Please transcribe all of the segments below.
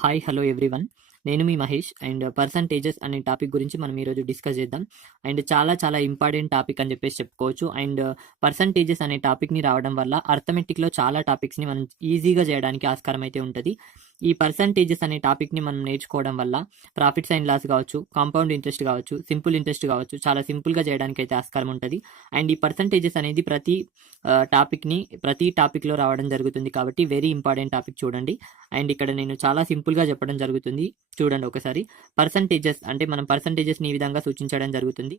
Hi hello everyone. నేను మీ Mahesh and percentages అనే topic గురించి మనం ఈరోజు డిస్కస్ చేద్దాం. అండ్ చాలా చాలా ఇంపార్టెంట్ టాపిక్ అని చెప్పేసి చెప్పుకోవచ్చు. అండ్ పర్సంటేజెస్ అనే టాపిక్ని రావడం వల్ల అర్థమెటిక్లో చాలా టాపిక్స్ని మనం ఈజీగా చేయడానికి ఆస్కారం అయితే ఉంటుంది. ఈ పర్సంటేజెస్ అనే టాపిక్ని మనం నేర్చుకోవడం వల్ల ప్రాఫిట్స్ అండ్ లాస్ కావచ్చు, కాంపౌండ్ ఇంట్రెస్ట్ కావచ్చు, సింపుల్ ఇంట్రెస్ట్ కావచ్చు, చాలా సింపుల్గా చేయడానికి అయితే ఆస్కారం ఉంటుంది. అండ్ ఈ పర్సంటేజెస్ అనేది ప్రతి టాపిక్లో రావడం జరుగుతుంది కాబట్టి వెరీ ఇంపార్టెంట్ టాపిక్ చూడండి. అండ్ ఇక్కడ నేను చాలా సింపుల్గా చెప్పడం జరుగుతుంది. చూడండి ఒకసారి. పర్సంటేజెస్ అంటే మనం పర్సంటేజెస్ని ఈ విధంగా సూచించడం జరుగుతుంది.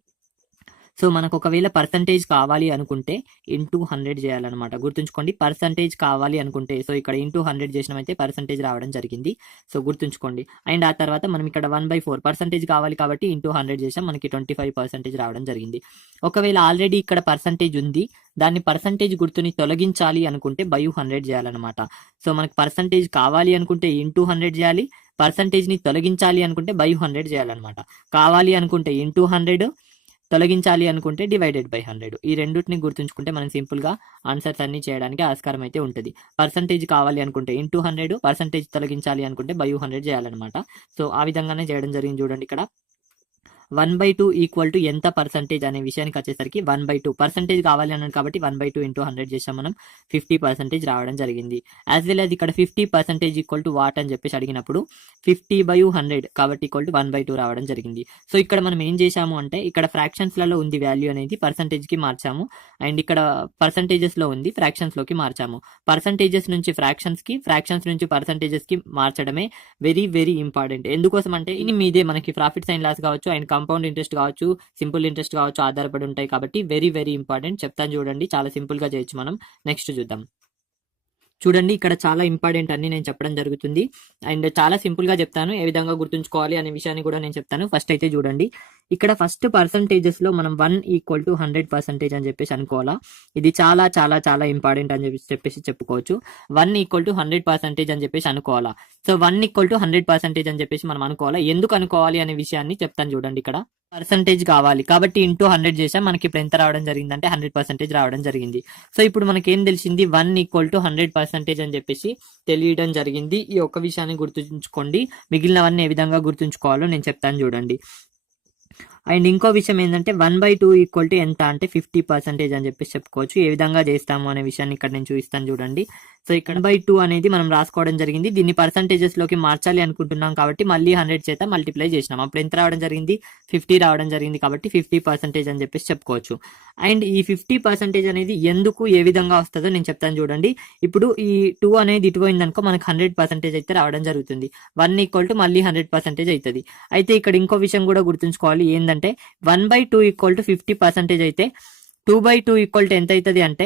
సో మనకు ఒకవేళ పర్సంటేజ్ కావాలి అనుకుంటే ఇంటూ 100 చేయాలన్నమాట. గుర్తుంచుకోండి, పర్సంటేజ్ కావాలి అనుకుంటే సో ఇక్కడ ఇంటూ 100 చేసినామైతే పర్సంటేజ్ రావడం జరిగింది. సో గుర్తుంచుకోండి. అండ్ ఆ తర్వాత మనం ఇక్కడ 1/4 పర్సంటేజ్ కావాలి కాబట్టి ఇంటూ 100 చేసాం, మనకి 25% రావడం జరిగింది. ఒకవేళ ఆల్రెడీ ఇక్కడ పర్సంటేజ్ ఉంది, దాన్ని పర్సంటేజ్ గుర్తుని తొలగించాలి అనుకుంటే బై 100 చేయాలన్నమాట. సో మనకి పర్సంటేజ్ కావాలి అనుకుంటే ఇంటూ 100 చేయాలి, పర్సంటేజ్ని తొలగించాలి అనుకుంటే బై 100 చేయాలన్నమాట. కావాలి అనుకుంటే ఇంటూ 100, తొలగించాలి అనుకుంటే డివైడెడ్ బై 100. ఈ రెండింటిని గుర్తుంచుకుంటే మనం సింపుల్గా ఆన్సర్స్ అన్ని చేయడానికి ఆస్కారం అయితే ఉంటుంది. పర్సంటేజ్ కావాలి అనుకుంటే ఇంటూ 100, పర్సంటేజ్ తొలగించాలి అనుకుంటే బై 100 చేయాలన్నమాట. సో ఆ విధంగానే చేయడం జరిగింది. చూడండి ఇక్కడ 1/2 ఈక్వల్ టు ఎంత పర్సంటేజ్ అనే విషయానికి వచ్చేసరికి 1/2 పర్సంటేజ్ కావాలి అన్నాడు కాబట్టి 1/2 ఇంటూ 100 చేసాం మనం, 50% రావడం జరిగింది. యాజ్ వెల్ యాజ్ ఇక్కడ 50% ఈక్వల్ టు వాట్ అని చెప్పేసి అడిగినప్పుడు 50/100 కాబట్టి ఈక్వల్ టు 1/2 రావడం జరిగింది. సో ఇక్కడ మనం ఏం చేసాము అంటే ఇక్కడ ఫ్రాక్షన్స్లలో ఉంది వాల్యూ అనేది పర్సంటేజ్కి మార్చాము, అండ్ ఇక్కడ పర్సంటేజెస్లో ఉంది ఫ్రాక్షన్స్లోకి మార్చాము. పర్సంటేజెస్ నుంచి ఫ్రాక్షన్స్కి, ఫ్రాక్షన్స్ నుంచి పర్సంటేజెస్కి మార్చడమే వెరీ వెరీ ఇంపార్టెంట్. ఎందుకోసం అంటే ఇది మీదే మనకి ప్రాఫిట్స్ అండ్ లాస్ కావచ్చు, అండ్ కాంపౌండ్ ఇంట్రెస్ట్ కావచ్చు, సింపుల్ ఇంట్రెస్ట్ కావచ్చు, ఆధారపడి ఉంటాయి కాబట్టి వెరీ వెరీ ఇంపార్టెంట్. చెప్తాను చూడండి, చాలా సింపుల్గా చేయొచ్చు మనం. నెక్స్ట్ చూద్దాం. చూడండి ఇక్కడ చాలా ఇంపార్టెంట్ అన్ని నేను చెప్పడం జరుగుతుంది, అండ్ చాలా సింపుల్గా చెప్తాను. ఏ విధంగా గుర్తుంచుకోవాలి అనే విషయాన్ని కూడా నేను చెప్తాను. ఫస్ట్ అయితే చూడండి, ఇక్కడ ఫస్ట్ పర్సంటేజెస్లో మనం 1 ఈక్వల్ టు 100% అని చెప్పేసి అనుకోవాలా. ఇది చాలా చాలా చాలా ఇంపార్టెంట్ అని చెప్పేసి చెప్పుకోవచ్చు. 1 ఈక్వల్ టు 100% అని చెప్పేసి అనుకోవాలా. సో 1 ఈక్వల్ టు 100% అని చెప్పేసి మనం అనుకోవాలా. ఎందుకు అనుకోవాలి అనే విషయాన్ని చెప్తాను చూడండి. ఇక్కడ పర్సంటేజ్ కావాలి కాబట్టి ఇంటూ 100 చేసాం, మనకి ఇప్పుడు ఎంత రావడం జరిగిందంటే 100% రావడం జరిగింది. సో ఇప్పుడు మనకి ఏం తెలిసింది, 1 ఈక్వల్ టు 100% అని చెప్పేసి తెలియడం జరిగింది. ఈ ఒక్క విషయాన్ని గుర్తుంచుకోండి. మిగిలినవన్నీ ఏ విధంగా గుర్తుంచుకోవాలో నేను చెప్తాను చూడండి. అండ్ ఇంకో విషయం ఏంటంటే 1/2 ఈక్వల్ టు ఎంత అంటే 50% అని చెప్పేసి చెప్పుకోవచ్చు. ఏ విధంగా చేస్తాము అనే విషయాన్ని ఇక్కడ నేను చూపిస్తాను చూడండి. సో ఇక్కడ 1/2 అనేది మనం రాసుకోవడం జరిగింది. దీన్ని పర్సంటేజెస్లోకి మార్చాలి అనుకుంటున్నాం కాబట్టి మళ్ళీ 100 చేత మల్టిప్లై చేసినాం. అప్పుడు ఎంత రావడం జరిగింది, 50 రావడం జరిగింది కాబట్టి 50% అని చెప్పేసి చెప్పుకోవచ్చు. అండ్ ఈ 50% అనేది ఎందుకు ఏ విధంగా వస్తుందో నేను చెప్తాను చూడండి. ఇప్పుడు ఈ 2 అనేది ఇటు పోయిందనుకో మనకు 100% అయితే రావడం జరుగుతుంది. 1 ఈక్వల్ టు మళ్ళీ 100% అవుతుంది. అయితే ఇక్కడ ఇంకో విషయం కూడా గుర్తుంచుకోవాలి. ఏంటంటే 1/2 ఈక్వల్ టు 50% అయితే 2/2 ఈక్వల్ టు ఎంత అవుతుంది అంటే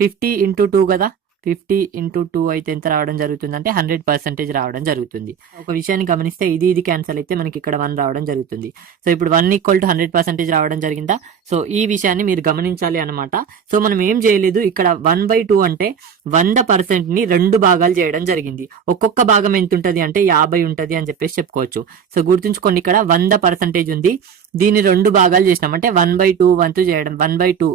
50 ఇంటూ 2 కదా. 50 ఇంటూ 2 అయితే ఎంత రావడం జరుగుతుంది అంటే 100% రావడం జరుగుతుంది. ఒక విషయాన్ని గమనిస్తే ఇది క్యాన్సల్ అయితే మనకి ఇక్కడ 1 రావడం జరుగుతుంది. సో ఇప్పుడు 1 ఈక్వల్ టు 100% రావడం జరిగిందా. సో ఈ విషయాన్ని మీరు గమనించాలి అనమాట. సో మనం ఏం చేయలేదు, ఇక్కడ 1/2 అంటే 100%ని 2 భాగాలు చేయడం జరిగింది. ఒక్కొక్క భాగం ఎంత ఉంటుంది అంటే 50 ఉంటుంది అని చెప్పేసి చెప్పుకోవచ్చు. సో గుర్తుంచుకోండి, ఇక్కడ 100% ఉంది, దీన్ని 2 భాగాలు చేసినాం అంటే 1/2 వంతు చేయడం. 1/2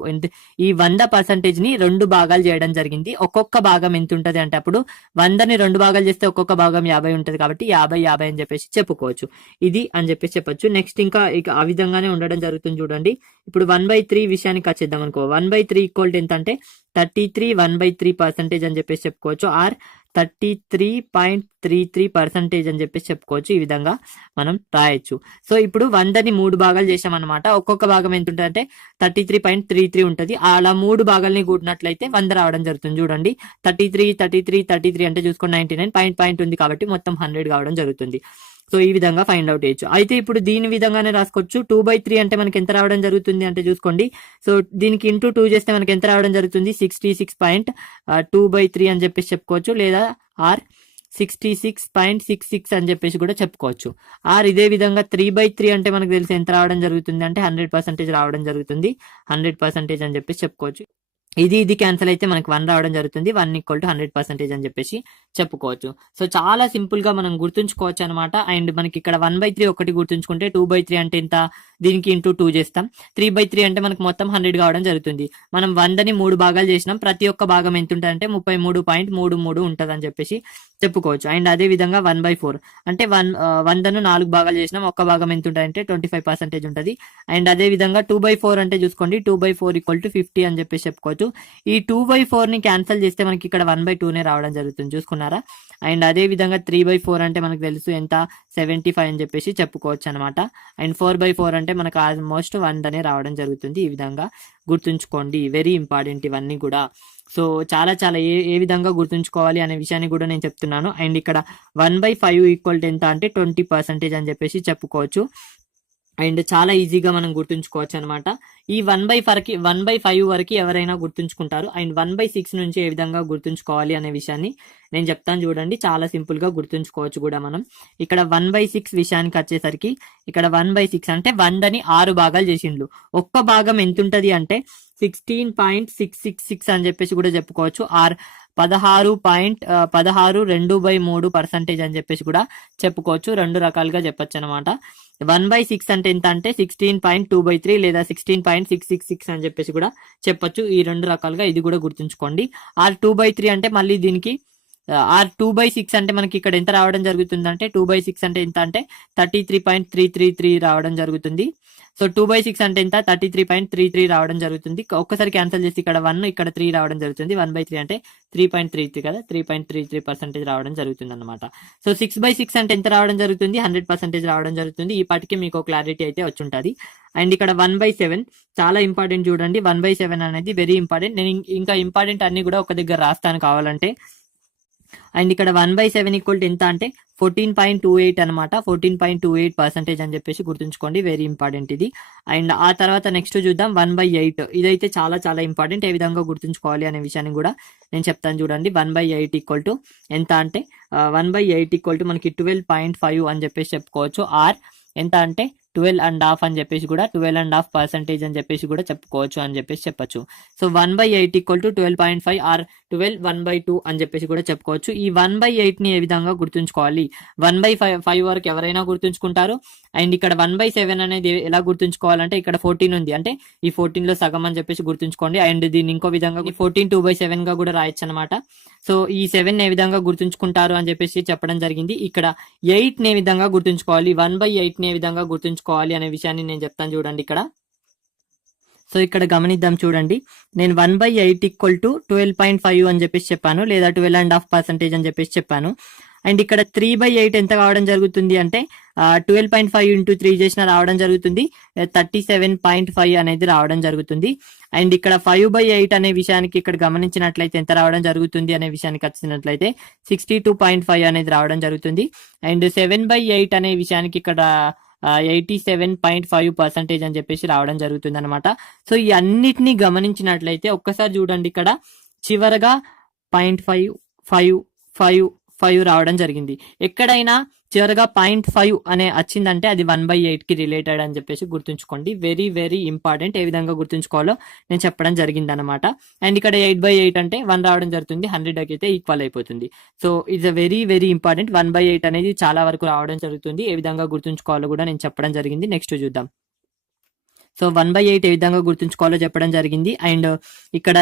ఈ 100%ని 2 భాగాలు చేయడం జరిగింది. ఒక్కొక్క భాగం ఎంత ఉంటుంది అంటే అప్పుడు 100ని 2 భాగాలు చేస్తే ఒక్కొక్క భాగం 50 ఉంటుంది కాబట్టి 50 అని చెప్పేసి చెప్పుకోవచ్చు. ఇది అని చెప్పేసి చెప్పొచ్చు. నెక్స్ట్ ఇంకా ఆ విధంగానే ఉండడం జరుగుతుంది చూడండి. ఇప్పుడు 1/3 విషయానికి వచ్చేద్దాం అనుకో. 1/3 ఈక్వల్ టు ఎంత అంటే 33 1/3% అని చెప్పేసి చెప్పుకోవచ్చు, ఆర్ 33.33% అని చెప్పేసి చెప్పుకోవచ్చు. ఈ విధంగా మనం రాయొచ్చు. సో ఇప్పుడు 100ని 3 భాగాలు చేసామన్నమాట. ఒక్కొక్క భాగం ఎంత ఉంటుంది అంటే 33.33 ఉంటుంది. అలా 3 భాగాలని కూడినట్లయితే 100 రావడం జరుగుతుంది. చూడండి 33 అంటే చూసుకోండి 99 పాయింట్ ఉంది కాబట్టి మొత్తం 100 కావడం జరుగుతుంది. సో ఈ విధంగా ఫైండ్ అవుట్ చేయొచ్చు. అయితే ఇప్పుడు దీని విధంగానే రాసుకోవచ్చు. 2/3 అంటే మనకి ఎంత రావడం జరుగుతుంది అంటే చూసుకోండి. సో దీనికి ఇంటూ 2 చేస్తే మనకి ఎంత రావడం జరుగుతుంది, 66.2/3 అని చెప్పేసి చెప్పుకోవచ్చు, లేదా ఆర్ 66.66 అని చెప్పేసి కూడా చెప్పుకోవచ్చు. ఆర్ ఇదే విధంగా 3/3 అంటే మనకు తెలిసి ఎంత రావడం జరుగుతుంది అంటే 100% రావడం జరుగుతుంది. 100% అని చెప్పేసి చెప్పుకోవచ్చు. ఇది క్యాన్సల్ అయితే మనకి 1 రావడం జరుగుతుంది. 1 ఈక్వల్ టు 100% అని చెప్పేసి చెప్పుకోవచ్చు. సో చాలా సింపుల్ గా మనం గుర్తుంచుకోవచ్చు అనమాట. అండ్ మనకి ఇక్కడ 1/3 ఒకటి గుర్తుంచుకుంటే 2/3 అంటే ఎంత, దీనికి ఇంటూ 2 చేస్తాం. 3/3 అంటే మనకు మొత్తం 100 కావడం జరుగుతుంది. మనం 100ని 3 భాగాలు చేసినాం. ప్రతి ఒక్క భాగం ఎంత ఉంటుంది అంటే 33.33 ఉంటుంది అని చెప్పేసి చెప్పుకోవచ్చు. అండ్ అదే విధంగా 1/4 అంటే 100ను 4 భాగాలు చేసినాం. ఒక్క భాగం ఎంత ఉంటుంది అంటే 25% ఉంటుంది. అండ్ అదే విధంగా 2/4 అంటే చూసుకోండి 2/4 = 50 అని చెప్పేసి చెప్పుకోవచ్చు. ఈ 2/4ని క్యాన్సిల్ చేస్తే మనకి ఇక్కడ 1/2నే రావడం జరుగుతుంది, చూసుకున్నారా. అండ్ అదే విధంగా 3/4 అంటే మనకు తెలుసు ఎంత 75 అని చెప్పేసి చెప్పుకోవచ్చు అనమాట. అండ్ 4/4 అంటే మనకు ఆల్మోస్ట్ 100నే రావడం జరుగుతుంది. ఈ విధంగా గుర్తుంచుకోండి, వెరీ ఇంపార్టెంట్ ఇవన్నీ కూడా. సో చాలా చాలా ఏ విధంగా గుర్తుంచుకోవాలి అనే విషయాన్ని కూడా నేను చెప్తున్నాను. అండ్ ఇక్కడ 1/5 ఎంత అంటే 20% అని చెప్పేసి చెప్పుకోవచ్చు. అండ్ చాలా ఈజీగా మనం గుర్తుంచుకోవచ్చు అనమాట. ఈ 1/5 వరకు ఎవరైనా గుర్తుంచుకుంటారు. అండ్ 1/6 నుంచి ఏ విధంగా గుర్తుంచుకోవాలి అనే విషయాన్ని నేను చెప్తాను చూడండి. చాలా సింపుల్ గా గుర్తుంచుకోవచ్చు కూడా మనం. ఇక్కడ 1/6 విషయానికి వచ్చేసరికి ఇక్కడ 1/6 అంటే 100ని 6 భాగాలు చేసిండ్లు. ఒక్క భాగం ఎంత ఉంటది అంటే 16.666 అని చెప్పేసి కూడా చెప్పుకోవచ్చు. 16 2/3% అని చెప్పేసి కూడా చెప్పుకోవచ్చు. రెండు రకాలుగా చెప్పొచ్చు అనమాట. 1/6 అంటే ఎంత అంటే 16.2/3 లేదా 16.666 అని చెప్పేసి కూడా చెప్పొచ్చు. ఈ రెండు రకాలుగా ఇది కూడా గుర్తుంచుకోండి. 2/3 అంటే మళ్ళీ దీనికి 2/6 అంటే మనకి ఇక్కడ ఎంత రావడం జరుగుతుంది అంటే 2/6 అంటే ఎంత అంటే 33.333 రావడం జరుగుతుంది. సో 2/6 అంటే ఎంత 33.33 రావడం జరుగుతుంది. ఒక్కసారి క్యాన్సిల్ చేసి ఇక్కడ 1 ఇక్కడ 3 రావడం జరుగుతుంది. 1/3 అంటే 3.33 కదా, 3.33% రావడం జరుగుతుంది అనమాట. సో 6/6 అంటే ఎంత రావడం జరుగుతుంది 100% రావడం జరుగుతుంది. ఈ పాటికి మీకు క్లారిటీ అయితే వచ్చి ఉంటుంది. అండ్ ఇక్కడ 1/7 చాలా ఇంపార్టెంట్ చూడండి. 1/7 అనేది వెరీ ఇంపార్టెంట్. నేను ఇంకా ఇంపార్టెంట్ అన్ని కూడా ఒక దగ్గర రాస్తాను కావాలంటే. అండ్ ఇక్కడ 1/7 ఎంత అంటే 14.28 అనమాట. 14.28% అని చెప్పేసి గుర్తుంచుకోండి, వెరీ ఇంపార్టెంట్ ఇది. అండ్ ఆ తర్వాత నెక్స్ట్ చూద్దాం 1/8. ఇదైతే చాలా చాలా ఇంపార్టెంట్. ఏ విధంగా గుర్తుంచుకోవాలి అనే విషయాన్ని కూడా నేను చెప్తాను చూడండి. 1/8 ఎంత అంటే 1/8 మనకి 12.5 అని చెప్పేసి చెప్పుకోవచ్చు. ఆర్ ఎంత అంటే 12.5 అని చెప్పేసి కూడా 12.5% అని చెప్పేసి కూడా చెప్పుకోవచ్చు అని చెప్పేసి చెప్పొచ్చు. సో 1/8 = 12.5 ఆర్ 12 1/2 అని చెప్పేసి కూడా చెప్పుకోవచ్చు. ఈ 1/8ని ఏ విధంగా గుర్తుంచుకోవాలి? 1/5 వరకు ఎవరైనా గుర్తుంచుకుంటారు. అండ్ ఇక్కడ 1/7 అనేది ఎలా గుర్తుంచుకోవాలంటే ఇక్కడ 14 ఉంది అంటే ఈ 14లో సగం అని చెప్పేసి గుర్తుంచుకోండి. అండ్ దీన్ని ఇంకో విధంగా 14 2/7 గా కూడా రాయొచ్చు అనమాట. సో ఈ 7 ఏ విధంగా గుర్తుంచుకుంటారు అని చెప్పేసి చెప్పడం జరిగింది. ఇక్కడ 8 ఏ విధంగా గుర్తుంచుకోవాలి, 1/8 ఏ విధంగా గుర్తుంచుకోవాలి అనే విషయాన్ని నేను చెప్తాను చూడండి ఇక్కడ. సో ఇక్కడ గమనిద్దాం చూడండి. నేను 1/8 = 12.5 అని చెప్పేసి చెప్పాను, లేదా 12.5% అని చెప్పేసి చెప్పాను. అండ్ ఇక్కడ 3/8 ఎంత కావడం జరుగుతుంది అంటే 12.5 × 3 చేసిన రావడం జరుగుతుంది 37.5 అనేది రావడం జరుగుతుంది. అండ్ ఇక్కడ 5/8 అనే విషయానికి ఇక్కడ గమనించినట్లయితే ఎంత రావడం జరుగుతుంది అనే విషయానికి వచ్చినట్లయితే 62.5 అనేది రావడం జరుగుతుంది. అండ్ 7/8 అనే విషయానికి ఇక్కడ 87.5% అని చెప్పేసి రావడం జరుగుతుంది అనమాట. సో ఈ అన్నిటినీ గమనించినట్లయితే ఒక్కసారి చూడండి, ఇక్కడ చివరగా 0.5 రావడం జరిగింది. ఎక్కడైనా చివరగా 0.5 అనే వచ్చిందంటే అది 1/8కి రిలేటెడ్ అని చెప్పేసి గుర్తుంచుకోండి. Very very important. ఏ విధంగా గుర్తుంచుకోవాలో నేను చెప్పడం జరిగింది అనమాట. అండ్ ఇక్కడ 8/8 అంటే 1 రావడం జరుగుతుంది, 100కి అయితే ఈక్వల్ అయిపోతుంది. So it's very very important. 1/8 అనేది చాలా వరకు రావడం జరుగుతుంది. ఏ విధంగా గుర్తుంచుకోవాలో కూడా నేను చెప్పడం జరిగింది. నెక్స్ట్ చూద్దాం. సో 1/8 ఏ విధంగా గుర్తుంచుకోవాలో చెప్పడం జరిగింది. అండ్ ఇక్కడ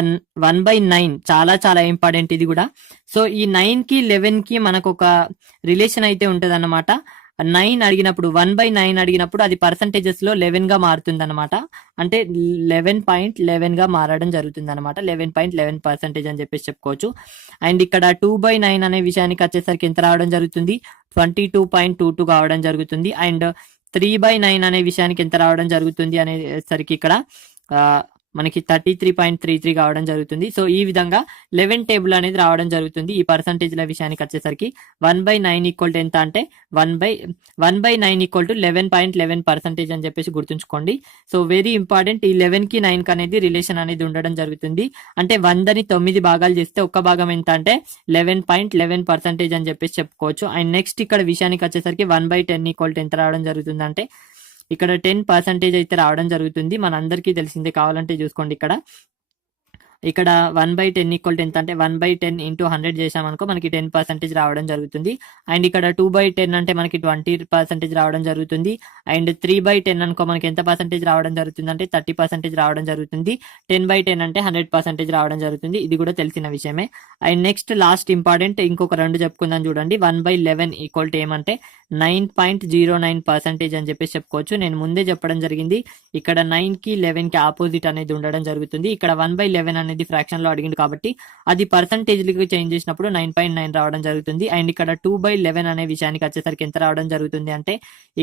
1/9 చాలా చాలా ఇంపార్టెంట్ ఇది కూడా. సో ఈ 9కి 11కి మనకు ఒక రిలేషన్ అయితే ఉంటుంది అనమాట. 9 అడిగినప్పుడు 1/9 అడిగినప్పుడు అది పర్సంటేజెస్ లో 11 గా మారుతుంది అనమాట. అంటే 11.11 గా మారడం జరుగుతుంది అనమాట. 11.11% అని చెప్పేసి చెప్పుకోవచ్చు. అండ్ ఇక్కడ 2/9 అనే విషయానికి వచ్చేసరికి ఎంత రావడం జరుగుతుంది 22.22 కావడం జరుగుతుంది. అండ్ 3/9 అనే విషయానికి ఎంత రావడం జరుగుతుంది అనేసరికి ఇక్కడ మనకి 33.33 కావడం జరుగుతుంది. సో ఈ విధంగా 11 టేబుల్ అనేది రావడం జరుగుతుంది. ఈ పర్సంటేజ్ల విషయానికి వచ్చేసరికి 1/9 ఎంత అంటే 1/9 = 11.11% అని చెప్పేసి గుర్తుంచుకోండి. So very important. ఈ 11కి 9కి అనేది రిలేషన్ అనేది ఉండడం జరుగుతుంది. అంటే 100ని 9 భాగాలు చేస్తే ఒక్క భాగం ఎంత అంటే 11.11% అని చెప్పేసి చెప్పుకోవచ్చు. అండ్ నెక్స్ట్ ఇక్కడ విషయానికి వచ్చేసరికి 1/10 ఎంత రావడం జరుగుతుంది అంటే ఇక్కడ 10% అయితే రావడం జరుగుతుంది. మనందరికీ తెలిసిందే, కావాలంటే చూసుకోండి ఇక్కడ ఇక్కడ 1/10 ఈక్వల్ టు ఎంత అంటే 1/10 ఇంటూ 100 చేసామనుకో మనకి 10% రావడం జరుగుతుంది. అండ్ ఇక్కడ 2/10 అంటే మనకి 20% రావడం జరుగుతుంది. అండ్ 3/10 అనుకో మనకి ఎంత పర్సెంటేజ్ రావడం జరుగుతుంది అంటే 30% రావడం జరుగుతుంది. 10/10 అంటే 100% రావడం జరుగుతుంది. ఇది కూడా తెలిసిన విషయమే. అండ్ నెక్స్ట్ లాస్ట్ ఇంపార్టెంట్ ఇంకొక 2 చెప్పుకుందాం చూడండి. 1/11 ఈక్వల్ టు ఏమంటే 9.09% అని చెప్పేసి చెప్పుకోవచ్చు. నేను ముందే చెప్పడం జరిగింది, ఇక్కడ 9కి 11కి ఆపోజిట్ అనేది ఉండడం జరుగుతుంది. ఇక్కడ 1/11 అనేది ఫ్రాక్షన్ లో అడిగింది కాబట్టి అది పర్సంటేజ్లకు చేంజ్ చేసినప్పుడు 9.9 రావడం జరుగుతుంది. అండ్ ఇక్కడ 2/11 అనే విషయానికి వచ్చేసరికి ఎంత రావడం జరుగుతుంది అంటే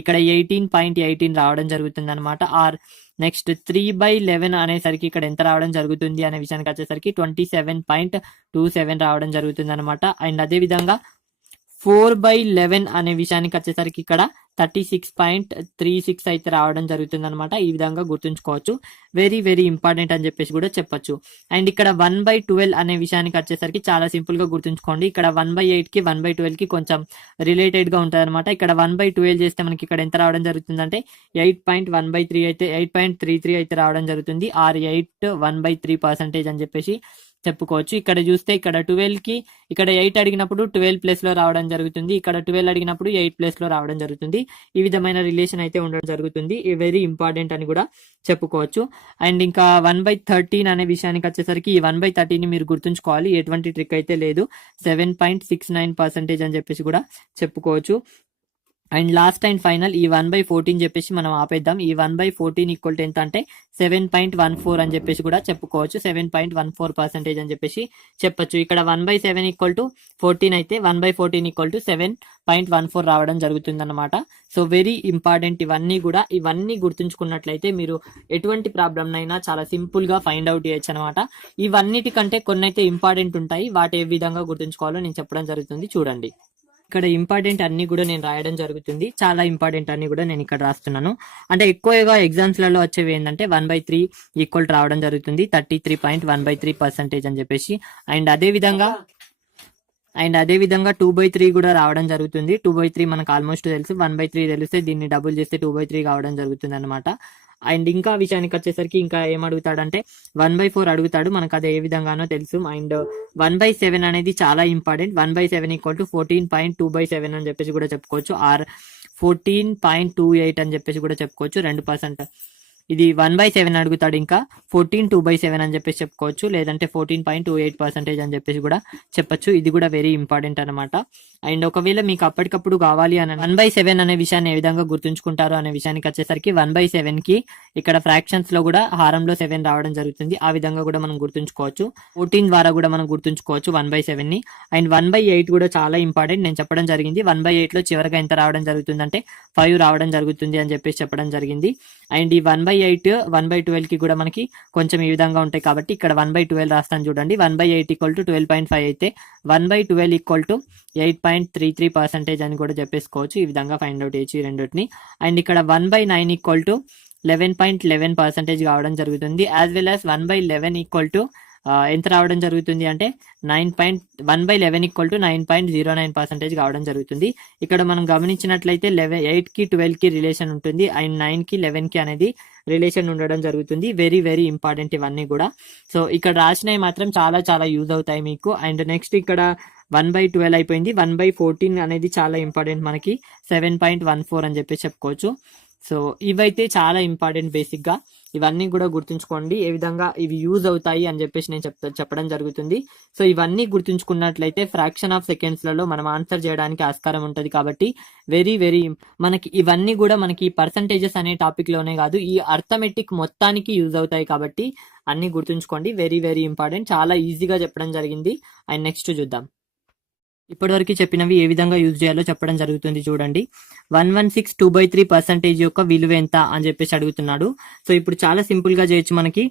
ఇక్కడ 18.18 రావడం జరుగుతుంది అనమాట. ఆర్ నెక్స్ట్ 3/11 అనేసరికి ఇక్కడ ఎంత రావడం జరుగుతుంది అనే విషయానికి వచ్చేసరికి 27.27 రావడం జరుగుతుంది అనమాట. అండ్ అదే విధంగా 4/11 అనే విషయానికి వచ్చేసరికి ఇక్కడ 36.36 అయితే రావడం జరుగుతుంది అనమాట. ఈ విధంగా గుర్తుంచుకోవచ్చు. వెరీ వెరీ ఇంపార్టెంట్ అని చెప్పేసి కూడా చెప్పొచ్చు. అండ్ ఇక్కడ 1/12 అనే విషయానికి వచ్చేసరికి చాలా సింపుల్ గా గుర్తుంచుకోండి. ఇక్కడ 1/8కి 1/12కి కొంచెం రిలేటెడ్ గా ఉంటుంది అనమాట. ఇక్కడ 1/12 చేస్తే మనకి ఇక్కడ ఎంత రావడం జరుగుతుంది అంటే 8.1/3 అయితే 8.33 అయితే రావడం జరుగుతుంది. ఆర్ 8 1/3% అని చెప్పేసి చెప్పుకోవచ్చు. ఇక్కడ చూస్తే ఇక్కడ 12కి ఇక్కడ 8 అడిగినప్పుడు 12 ప్లస్ లో రావడం జరుగుతుంది. ఇక్కడ 12 అడిగినప్పుడు 8 ప్లస్ లో రావడం జరుగుతుంది. ఈ విధమైన రిలేషన్ అయితే ఉండడం జరుగుతుంది. వెరీ ఇంపార్టెంట్ అని కూడా చెప్పుకోవచ్చు. అండ్ ఇంకా 1/13 అనే విషయానికి వచ్చేసరికి ఈ 1/13ని మీరు గుర్తుంచుకోవాలి. ఎటువంటి ట్రిక్ అయితే లేదు. 7.69% అని చెప్పేసి కూడా చెప్పుకోవచ్చు. అండ్ లాస్ట్ అండ్ ఫైనల్ ఈ 1/14 చెప్పేసి మనం ఆపేద్దాం. ఈ 1/14 ఈక్వల్ టు ఎంత అంటే 7.14 అని చెప్పేసి కూడా చెప్పుకోవచ్చు. 7.14% అని చెప్పేసి చెప్పొచ్చు. ఇక్కడ 1/7 ఈక్వల్ టు 14 అయితే 1/14 ఈక్వల్ టు 7.14 రావడం జరుగుతుంది అనమాట. సో వెరీ ఇంపార్టెంట్ ఇవన్నీ గుర్తుంచుకున్నట్లయితే మీరు ఎటువంటి ప్రాబ్లం అయినా చాలా సింపుల్ గా ఫైండ్ అవుట్ చేయొచ్చు అనమాట. ఇవన్నిటికంటే కొన్ని అయితే ఇంపార్టెంట్ ఉంటాయి. వాటి ఏ విధంగా గుర్తుంచుకోవాలో నేను చెప్పడం జరుగుతుంది. చూడండి, ఇక్కడ ఇంపార్టెంట్ అన్ని కూడా నేను రాయడం జరుగుతుంది. చాలా ఇంపార్టెంట్ అన్ని కూడా నేను ఇక్కడ రాస్తున్నాను. అంటే ఎక్కువగా ఎగ్జామ్స్ లలో వచ్చేవి ఏంటంటే 1/3 ఈక్వల్ రావడం జరుగుతుంది. 33.1/3% అని చెప్పేసి. అండ్ అదే విధంగా 2/3 కూడా రావడం జరుగుతుంది. 2/3 మనకు ఆల్మోస్ట్ తెలుసు. 1/3 తెలిస్తే దీన్ని డబుల్ చేస్తే 2/3 కావడం జరుగుతుంది అనమాట. అండ్ ఇంకా విషయానికి వచ్చేసరికి ఇంకా ఏం అడుగుతాడంటే 1/4 అడుగుతాడు. మనకు అది ఏ విధంగానో తెలుసు. అండ్ 1/7 అనేది చాలా ఇంపార్టెంట్. 1/7 ఈక్వల్ టు 14.2/7 అని చెప్పేసి కూడా చెప్పుకోవచ్చు. ఆర్ 14.28 అని చెప్పేసి కూడా చెప్పుకోవచ్చు. 2%. ఇది 1/7 అడుగుతాడు. ఇంకా 14.2/7 అని చెప్పేసి చెప్పుకోవచ్చు. లేదంటే 14.28% అని చెప్పేసి కూడా చెప్పొచ్చు. ఇది కూడా వెరీ ఇంపార్టెంట్ అనమాట. అండ్ ఒకవేళ మీకు అప్పటికప్పుడు కావాలి అని 1/7 అనే విషయాన్ని ఏ విధంగా గుర్తుంచుకుంటారు అనే విషయానికి వచ్చేసరికి 1/7 కి ఇక్కడ ఫ్రాక్షన్స్ లో కూడా హారంలో 7 రావడం జరుగుతుంది. ఆ విధంగా కూడా మనం గుర్తుంచుకోవచ్చు. 14 ద్వారా కూడా మనం గుర్తుంచుకోవచ్చు 1/7 ని. అండ్ 1/8 కూడా చాలా ఇంపార్టెంట్. నేను చెప్పడం జరిగింది 1/8 లో చివరిగా ఎంత రావడం జరుగుతుంది అంటే 5 రావడం జరుగుతుంది అని చెప్పేసి చెప్పడం జరిగింది. అండ్ ఈ 1/8 1/12 కి కూడా మనకి కొంచెం ఈ విధంగా ఉంటాయి కాబట్టి ఇక్కడ 1/12 రాస్తాను చూడండి. 1/8 ఈక్వల్ టు 12.5 అయితే 1/12 ఈక్వల్ టు 8.33% అని కూడా చెప్పేసుకోవచ్చు. ఈ విధంగా ఫైండ్ అవుట్ చేయొచ్చు ఈ రెండింటిని. అండ్ ఇక్కడ 1/9 ఈక్వల్ టు 11.11% కావడం జరుగుతుంది. As well as 1/11 equal to ఎంత రావడం జరుగుతుంది అంటే 1/11 ఈక్వల్ టు 9.09% కావడం జరుగుతుంది. ఇక్కడ మనం గమనించినట్లయితే 8కి 12కి రిలేషన్ ఉంటుంది. అండ్ 9కి 11కి అనేది రిలేషన్ ఉండడం జరుగుతుంది. వెరీ వెరీ ఇంపార్టెంట్ ఇవన్నీ కూడా. సో ఇక్కడ రాసినవి మాత్రం చాలా చాలా యూజ్ అవుతాయి మీకు. అండ్ నెక్స్ట్ ఇక్కడ 1/12 అయిపోయింది. 1/14 అనేది చాలా ఇంపార్టెంట్ మనకి 7.14 అని చెప్పి చెప్పుకోవచ్చు. సో ఇవైతే చాలా ఇంపార్టెంట్. బేసిక్ గా ఇవన్నీ కూడా గుర్తుంచుకోండి. ఏ విధంగా ఇవి యూజ్ అవుతాయి అని చెప్పేసి నేను చెప్పడం జరుగుతుంది. సో ఇవన్నీ గుర్తుంచుకున్నట్లయితే ఫ్రాక్షన్ ఆఫ్ సెకండ్స్ లలో మనం ఆన్సర్ చేయడానికి ఆస్కారం ఉంటుంది. కాబట్టి వెరీ వెరీ మనకి ఇవన్నీ కూడా మనకి పర్సంటేజెస్ అనే టాపిక్ లోనే కాదు, ఈ అర్థమెటిక్ మొత్తానికి యూజ్ అవుతాయి. కాబట్టి అన్ని గుర్తుంచుకోండి. Very very important. చాలా ఈజీగా చెప్పడం జరిగింది. అండ్ నెక్స్ట్ చూద్దాం. ఇప్పటివరకు చెప్పినవి ఏ విధంగా యూజ్ చేయాలో చెప్పడం జరుగుతుంది. చూడండి, 116 2/3% యొక్క విలువ ఎంత అని చెప్పేసి అడుగుతున్నాడు. సో ఇప్పుడు చాలా సింపుల్ గా చేయొచ్చు. మనకి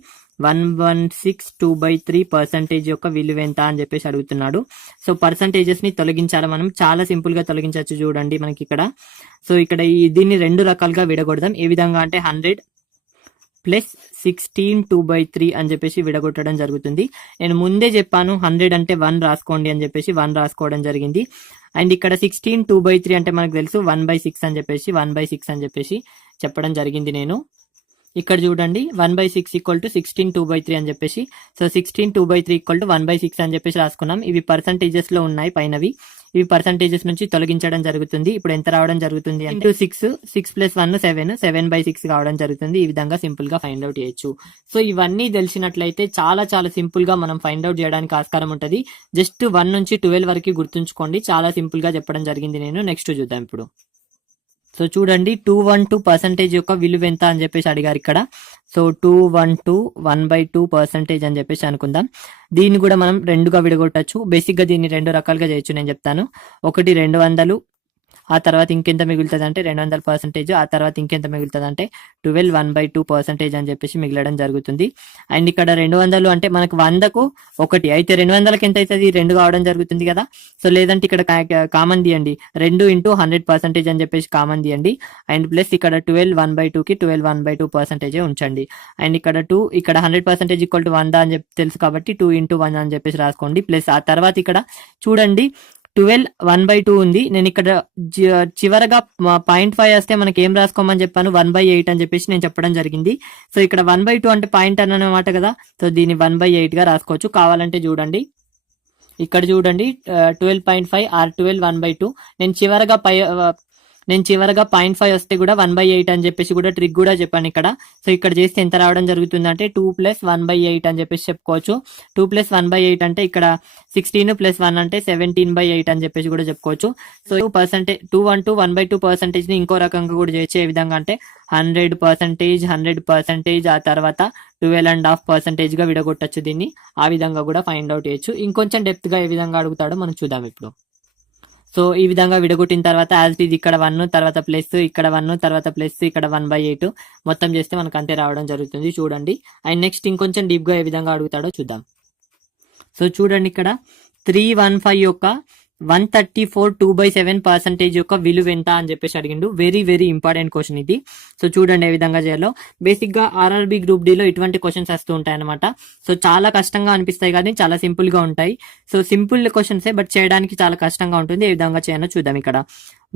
116 2/3% యొక్క విలువ ఎంత అని చెప్పేసి అడుగుతున్నాడు. సో పర్సంటేజెస్ ని తొలగించాలి. మనం చాలా సింపుల్ గా తొలగించవచ్చు. చూడండి మనకి ఇక్కడ. సో ఇక్కడ దీన్ని 2 రకాలుగా విడగొడదాం. ఏ విధంగా అంటే 100 ప్లస్ 16 2/3 అని చెప్పేసి విడగొట్టడం జరుగుతుంది. నేను ముందే చెప్పాను 100 అంటే 1 రాసుకోండి అని చెప్పేసి 1 రాసుకోవడం జరిగింది. అండ్ ఇక్కడ 16 2/3 అంటే మనకు తెలుసు 1/6 అని చెప్పేసి 1/6 అని చెప్పేసి చెప్పడం జరిగింది నేను. ఇక్కడ చూడండి 1/6 ఈక్వల్ టు 16 2/3 అని చెప్పేసి, సో 16 2/3 ఈక్వల్ టు 1/6 అని చెప్పేసి రాసుకున్నాం. ఇవి పర్సంటేజెస్ లో ఉన్నాయి పైనవి, ఇవి పర్సంటేజెస్ నుంచి తొలగించడం జరుగుతుంది. ఇప్పుడు ఎంత రావడం జరుగుతుంది అంటే 6 + 1 7/6 రావడం జరుగుతుంది. ఈ విధంగా సింపుల్ గా ఫైండ్ అవుట్ చేయొచ్చు. సో ఇవన్నీ తెలిసినట్లయితే చాలా చాలా సింపుల్ గా మనం ఫైండ్ అవుట్ చేయడానికి ఆస్కారం ఉంటుంది. జస్ట్ 1 నుంచి 12 వరకు గుర్తుంచుకోండి, చాలా సింపుల్ గా చెప్పడం జరిగింది నేను. నెక్స్ట్ చూద్దాం ఇప్పుడు. సో చూడండి 212% యొక్క విలువ ఎంత అని చెప్పేసి అడిగారు ఇక్కడ. సో 212 1/2% అని చెప్పేసి అనుకుందాం. దీన్ని కూడా మనం రెండుగా విడగొట్టచ్చు. బేసిక్ గా దీన్ని రెండు రకాలుగా చేయొచ్చు, నేను చెప్తాను. ఒకటి 200, ఆ తర్వాత ఇంకెంత మిగులుతుంది అంటే 200%, ఆ తర్వాత ఇంకెంత మిగులుతుంది అంటే 12 1/2% అని చెప్పేసి మిగలడం జరుగుతుంది. అండ్ ఇక్కడ 200 అంటే మనకు 100కు 1 అయితే 200కి ఎంత అవుతుంది, 2 కావడం జరుగుతుంది కదా. సో లేదంటే ఇక్కడ కామన్ తీయండి, 2 × 100% అని చెప్పేసి కామన్ తీయండి. అండ్ ప్లస్ ఇక్కడ 12 1/2కి 12 1/2% ఉంచండి. అండ్ ఇక్కడ 2 ఇక్కడ 100% ఈక్వల్ టు 100 అని చెప్పి తెలుసు కాబట్టి 2 × 1 అని చెప్పేసి రాసుకోండి. ప్లస్ ఆ తర్వాత ఇక్కడ చూడండి 12 1/2 ఉంది. నేను ఇక్కడ చివరగా 0.5 వస్తే మనకి ఏం రాసుకోమని చెప్పాను, 1/8 అని చెప్పేసి నేను చెప్పడం జరిగింది. సో ఇక్కడ 1/2 అంటే పాయింట్ అన్నమాట కదా. సో దీన్ని 1/8 గా రాసుకోవచ్చు. కావాలంటే చూడండి, ఇక్కడ చూడండి 12.5 ఆర్ 12 1/2. నేను చివరగా 0.5 వస్తే కూడా 1/8 అని చెప్పేసి కూడా ట్రిక్ కూడా చెప్పాను ఇక్కడ. సో ఇక్కడ చేస్తే ఎంత రావడం జరుగుతుంది అంటే 2 + 1/8 అని చెప్పేసి చెప్పుకోవచ్చు. 2 + 1/8 అంటే ఇక్కడ 16 + 1 అంటే 17/8 అని చెప్పేసి కూడా చెప్పుకోవచ్చు. సో 212 1/2% ని ఇంకో రకంగా కూడా చేయొచ్చు. ఏ విధంగా అంటే 100%, ఆ తర్వాత 12.5% గా విడగొట్టచ్చు దీన్ని. ఆ విధంగా కూడా ఫైండ్ అవుట్ చేయొచ్చు. ఇంకొంచెం డెప్త్ గా ఏ విధంగా అడుగుతాడో మనం చూద్దాం ఇప్పుడు. సో ఈ విధంగా విడగొట్టిన తర్వాత యాజ్ ఇది ఇక్కడ 1 తర్వాత ప్లస్, ఇక్కడ 1 తర్వాత ప్లస్, ఇక్కడ 1/8 మొత్తం చేస్తే మనకు అంతే రావడం జరుగుతుంది. చూడండి. అండ్ నెక్స్ట్ ఇంకొంచెం డీప్ గా ఏ విధంగా అడుగుతాడో చూద్దాం. సో చూడండి ఇక్కడ 315 యొక్క 134 2/7% యొక్క విలువ ఎంత అని చెప్పేసి అడిగిండు. వెరీ వెరీ ఇంపార్టెంట్ క్వశ్చన్ ఇది. సో చూడండి ఏ విధంగా చేయాలో. బేసిక్ గా ఆర్ఆర్బి గ్రూప్ డి లో ఇటువంటి క్వశ్చన్స్ వస్తూ ఉంటాయి అనమాట. సో చాలా కష్టంగా అనిపిస్తాయి కానీ చాలా సింపుల్ గా ఉంటాయి. సో సింపుల్ క్వశ్చన్సే బట్ చేయడానికి చాలా కష్టంగా ఉంటుంది. ఏ విధంగా చేయాలో చూద్దాం. ఇక్కడ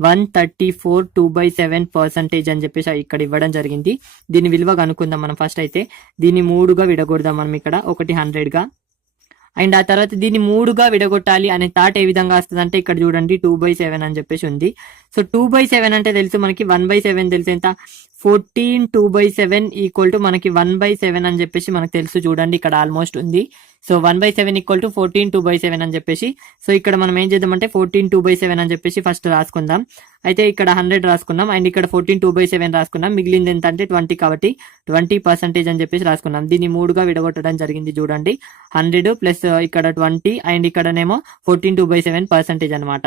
134 2/7% అని చెప్పేసి ఇక్కడ ఇవ్వడం జరిగింది. దీని విలువ కనుక్కుందాం మనం. ఫస్ట్ అయితే దీన్ని 3గా విడగొడదాం మనం. ఇక్కడ ఒకటి 100 గా, అండ్ ఆ తర్వాత దీన్ని 3గా విడగొట్టాలి అనే థాట్ ఏ విధంగా వస్తుంది అంటే ఇక్కడ చూడండి 2/7 అని చెప్పేసి ఉంది. సో 2/7 అంటే తెలుసు మనకి, 1/7 తెలుసు ఎంత, 14 2/7 ఈక్వల్ టు మనకి 1/7 అని చెప్పేసి మనకు తెలుసు. చూడండి ఇక్కడ ఆల్మోస్ట్ ఉంది. సో 1/7 ఈక్వల్ టు 14 2/7 అని చెప్పేసి. సో ఇక్కడ మనం ఏం చేద్దామంటే 14 2/7 అని చెప్పేసి ఫస్ట్ రాసుకుందాం. అయితే ఇక్కడ 100 రాసుకున్నాం, అండ్ ఇక్కడ 14 2/7 రాసుకున్నాం. మిగిలింది ఎంత అంటే 20, కాబట్టి 20% అని చెప్పేసి రాసుకున్నాం. దీన్ని 3గా విడగొట్టడం జరిగింది. చూడండి 100 ప్లస్ ఇక్కడ 20, అండ్ ఇక్కడనేమో 14 2/7% అనమాట.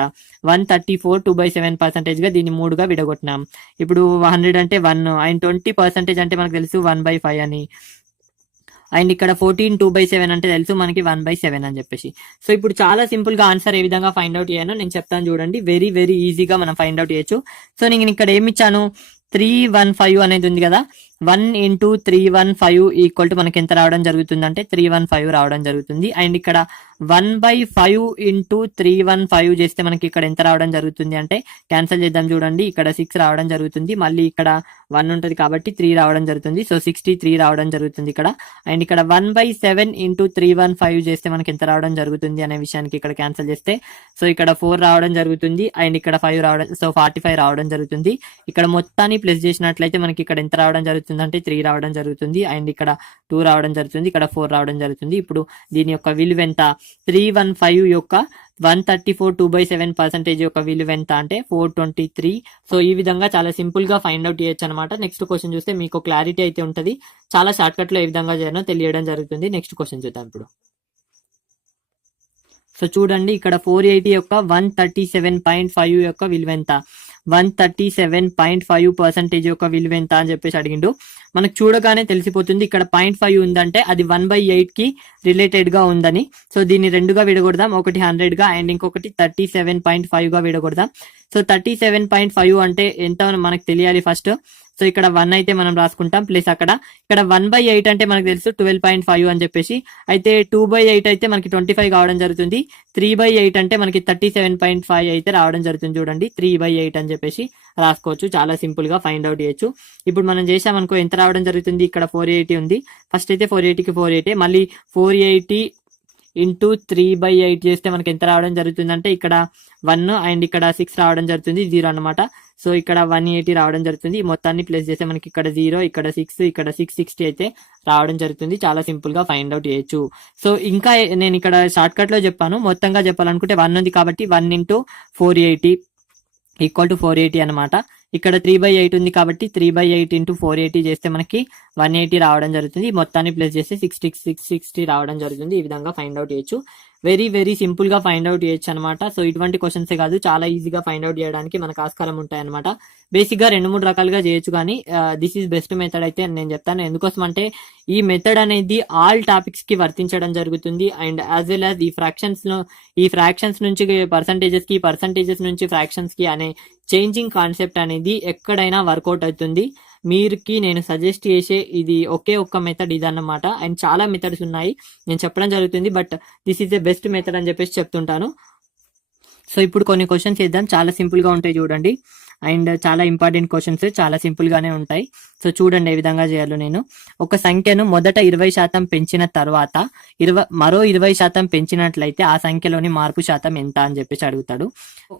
134 2/7% గా దీన్ని 3గా విడగొట్టినాం. ఇప్పుడు 100 అంటే 1, అండ్ 20% అంటే మనకు తెలుసు 1/5 అని, అండ్ ఇక్కడ 14 2/7 అంటే తెలుసు మనకి 1/7 అని చెప్పేసి. సో ఇప్పుడు చాలా సింపుల్ గా ఆన్సర్ ఏ విధంగా ఫైండ్ అవుట్ చేయను నేను చెప్తాను. చూడండి వెరీ వెరీ ఈజీగా మనం ఫైండ్ అవుట్ చేయొచ్చు. సో నేను ఇక్కడ ఏమి ఇచ్చాను, 315 అనేది ఉంది కదా. 1 × 315 ఈక్వల్ టు మనకి ఎంత రావడం జరుగుతుంది అంటే 315 రావడం జరుగుతుంది. అండ్ ఇక్కడ 1/5 × 315 చేస్తే మనకి ఇక్కడ ఎంత రావడం జరుగుతుంది అంటే క్యాన్సిల్ చేద్దాం. చూడండి ఇక్కడ 6 రావడం జరుగుతుంది. మళ్ళీ ఇక్కడ 1 ఉంటుంది కాబట్టి 3 రావడం జరుగుతుంది. సో 63 రావడం జరుగుతుంది ఇక్కడ. అండ్ ఇక్కడ 1/7 × 315 చేస్తే మనకి ఎంత రావడం జరుగుతుంది అనే విషయానికి ఇక్కడ క్యాన్సిల్ చేస్తే సో ఇక్కడ 4 రావడం జరుగుతుంది. అండ్ ఇక్కడ 5 రావడం, సో 45 రావడం జరుగుతుంది. ఇక్కడ మొత్తాన్ని ప్లస్ చేసినట్లయితే మనకి ఇక్కడ ఎంత రావడం జరుగుతుంది అంటే 3 రావడం జరుగుతుంది. అండ్ ఇక్కడ 2 రావడం జరుగుతుంది, ఇక్కడ 4 రావడం జరుగుతుంది. ఇప్పుడు దీని యొక్క విలువ ఎంత, 315 యొక్క 134 2/7% యొక్క విలువ ఎంత అంటే 423. సో ఈ విధంగా చాలా సింపుల్ గా ఫైండ్ అవుట్ చేయొచ్చు అనమాట. నెక్స్ట్ క్వశ్చన్ చూస్తే మీకు క్లారిటీ అయితే ఉంటుంది. చాలా షార్ట్ కట్ లో ఏ విధంగా చేయాలో తెలియడం జరుగుతుంది. నెక్స్ట్ క్వశ్చన్ చూద్దాం ఇప్పుడు. సో చూడండి ఇక్కడ 480 యొక్క 137.5 యొక్క విలువ ఎంత, 137.5% యొక్క విలువ ఎంత అని చెప్పేసి అడిగిండు. మనకు చూడగానే తెలిసిపోతుంది ఇక్కడ 0.5 ఉందంటే అది 1/8 కి రిలేటెడ్ గా ఉందని. సో దీన్ని రెండుగా విడగొడదాం, ఒకటి 100 గా అండ్ ఇంకొకటి 37.5 గా విడగొడదాం. సో 37.5 అంటే ఎంత మనకు తెలియాలి. ఫస్ట్ సో ఇక్కడ 1 అయితే మనం రాసుకుంటాం, ప్లస్ ఇక్కడ 1/8 అంటే మనకు తెలుసు 12.5 అని చెప్పేసి, అయితే 2/8 అయితే మనకి 25 కావడం జరుగుతుంది, 3/8 అంటే మనకి 37.5 అయితే రావడం జరుగుతుంది. చూడండి 3/8 అని చెప్పేసి రాసుకోవచ్చు, చాలా సింపుల్ గా ఫైండ్ అవుట్ చేయొచ్చు. ఇప్పుడు మనం చేసామనుకో ఎంత రావడం జరుగుతుంది, ఇక్కడ 480 ఉంది, ఫస్ట్ అయితే 480కి 480, మళ్ళీ 480 ఇంటూ 3/8 చేస్తే మనకి ఎంత రావడం జరుగుతుంది అంటే ఇక్కడ 1 అండ్ ఇక్కడ 6 రావడం జరుగుతుంది, 0 అనమాట. సో ఇక్కడ 180 రావడం జరుగుతుంది, మొత్తాన్ని ప్లస్ చేస్తే మనకి ఇక్కడ 0, ఇక్కడ 6, ఇక్కడ 660 అయితే రావడం జరుగుతుంది. చాలా సింపుల్ గా ఫైండ్ అవుట్ చేయొచ్చు. సో ఇంకా నేను ఇక్కడ షార్ట్ కట్ లో చెప్పాను, మొత్తంగా చెప్పాలనుకుంటే 1 ఉంది కాబట్టి 1 ఇంటూ 480 ఈక్వల్ టు 480 అనమాట. ఇక్కడ 3/8 ఉంది కాబట్టి 3/8 ఇంటూ 480 చేస్తే మనకి 180 రావడం జరుగుతుంది, మొత్తాన్ని ప్లస్ చేస్తే 660 రావడం జరుగుతుంది. ఈ విధంగా ఫైండ్ అవుట్ చేయొచ్చు, వెరీ వెరీ సింపుల్ గా ఫైండ్ అవుట్ చేయొచ్చు అనమాట. సో ఇటువంటి క్వశ్చన్సే కాదు, చాలా ఈజీగా ఫైండ్ అవుట్ చేయడానికి మనకు ఆస్కారం ఉంటాయి అనమాట. బేసిక్ గా 2-3 రకాలుగా చేయొచ్చు, కానీ దిస్ ఈజ్ బెస్ట్ మెథడ్ అయితే నేను చెప్తాను. ఎందుకోసం అంటే ఈ మెథడ్ అనేది ఆల్ టాపిక్స్ కి వర్తించడం జరుగుతుంది, అండ్ యాజ్ వెల్ యాజ్ ఈ ఫ్రాక్షన్స్ నుంచి పర్సంటేజెస్ నుంచి ఫ్రాక్షన్స్ కి అనే చేంజింగ్ కాన్సెప్ట్ అనేది ఎక్కడైనా వర్కౌట్ అవుతుంది. మీరుకి నేను సజెస్ట్ చేసే ఇది ఒకే ఒక్క మెథడ్ ఇదన్నమాట, అండ్ చాలా మెథడ్స్ ఉన్నాయి నేను చెప్పడం జరుగుతుంది, but this is the best method అని చెప్పేసి చెప్తుంటాను. సో ఇప్పుడు కొన్ని క్వశ్చన్స్ చేద్దాం, చాలా సింపుల్ గా ఉంటాయి చూడండి, అండ్ చాలా ఇంపార్టెంట్ క్వశ్చన్స్, చాలా సింపుల్ గానే ఉంటాయి. సో చూడండి ఏ విధంగా చేయాలో. నేను ఒక సంఖ్యను మొదట 20% పెంచిన తర్వాత మరో 20% పెంచినట్లయితే ఆ సంఖ్యలోని మార్పు శాతం ఎంత అని చెప్పేసి అడుగుతాడు.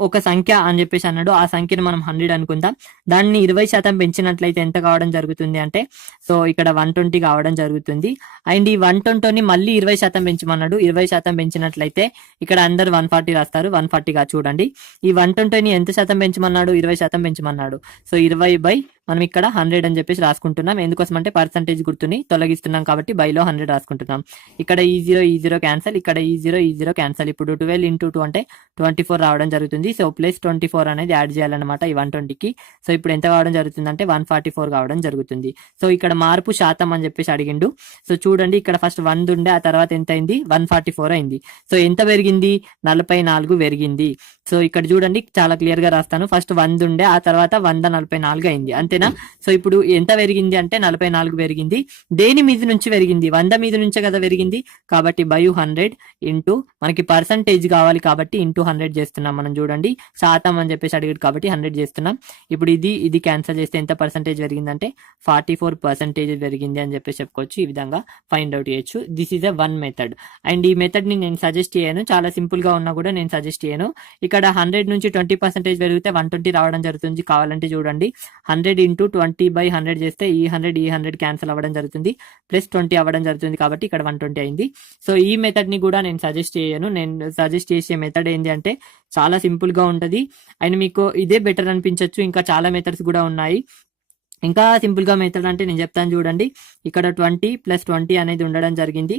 ఒక సంఖ్య అని చెప్పేసి అన్నాడు, ఆ సంఖ్యను మనం 100 అనుకుందాం, దాన్ని 20% పెంచినట్లయితే ఎంత కావడం జరుగుతుంది అంటే, సో ఇక్కడ 120 కావడం జరుగుతుంది. అండ్ ఈ 120ని మళ్ళీ 20% పెంచమన్నాడు, 20% పెంచినట్లయితే ఇక్కడ అందరు 140 రాస్తారు, 140గా చూడండి. ఈ 120ని ఎంత శాతం పెంచమన్నాడు, 20% పెంచమన్నాడు. సో 20 మనం ఇక్కడ 100 అని చెప్పేసి రాసుకుంటున్నాం, ఎందుకోసం అంటే పర్సంటేజ్ గుర్తుని తొలగిస్తున్నాం కాబట్టి బైలో 100 రాసుకుంటున్నాం. ఇక్కడ ఈ 0 క్యాన్సల్, ఇక్కడ ఈ 0 క్యాన్సల్. ఇప్పుడు 12 ఇంటూ 2 అంటే 24 రావడం జరుగుతుంది. సో ప్లస్ 24 అనేది యాడ్ చేయాలన్నమాట ఈ 120కి. సో ఇప్పుడు ఎంత కావడం జరుగుతుంది అంటే 144 కావడం జరుగుతుంది. సో ఇక్కడ మార్పు శాతం అని చెప్పేసి అడిగిండు. సో చూడండి ఇక్కడ ఫస్ట్ 100 ఉండే, ఆ తర్వాత ఎంత అయింది, 144 అయింది. సో ఎంత పెరిగింది, 44 పెరిగింది. సో ఇక్కడ చూడండి చాలా క్లియర్ గా రాస్తాను, ఫస్ట్ 100 ఉండే, ఆ తర్వాత 144 అయింది, అంతేనా. సో ఇప్పుడు ఎంత పెరిగింది అంటే 44 పెరిగింది. దేని మీద నుంచి పెరిగింది, 100 మీద నుంచే కదా పెరిగింది, కాబట్టి బై 100 ఇంటూ మనకి పర్సంటేజ్ కావాలి కాబట్టి ఇంటూ 100 చేస్తున్నాం మనం. చూడండి శాతం అని చెప్పేసి అడిగాడు కాబట్టి 100 చేస్తున్నాం. ఇప్పుడు ఇది క్యాన్సల్ చేస్తే ఎంత పర్సంటేజ్ పెరిగిందంటే 44% పెరిగింది అని చెప్పేసి చెప్పుకోవచ్చు. ఈ విధంగా ఫైండ్ అవుట్ చేయొచ్చు. This is one method, and ఈ మెథడ్ ని నేను సజెస్ట్ చేయను, చాలా సింపుల్ గా ఉన్నా కూడా నేను సజెస్ట్ చేయను. ఇక్కడ 100 నుంచి 20% పెరిగితే 120 రావడం జరుగుతుంది. కావాలంటే చూడండి 100 ఇంటూ 20/100 చేస్తే ఈ 100 క్యాన్సిల్ అవ్వడం జరుగుతుంది, ప్లస్ 20 అవ్వడం జరుగుతుంది, కాబట్టి ఇక్కడ 120 అయింది. సో ఈ మెథడ్ ని కూడా నేను సజెస్ట్ చేయను. నేను సజెస్ట్ చేసే మెథడ్ ఏంటి అంటే చాలా సింపుల్ గా ఉంటది, అండ్ మీకు ఇదే బెటర్ అనిపించవచ్చు. ఇంకా చాలా మెథడ్స్ కూడా ఉన్నాయి. ఇంకా సింపుల్ గా మెథడ్ అంటే నేను చెప్తాను చూడండి. ఇక్కడ 20 + 20 అనేది ఉండడం జరిగింది,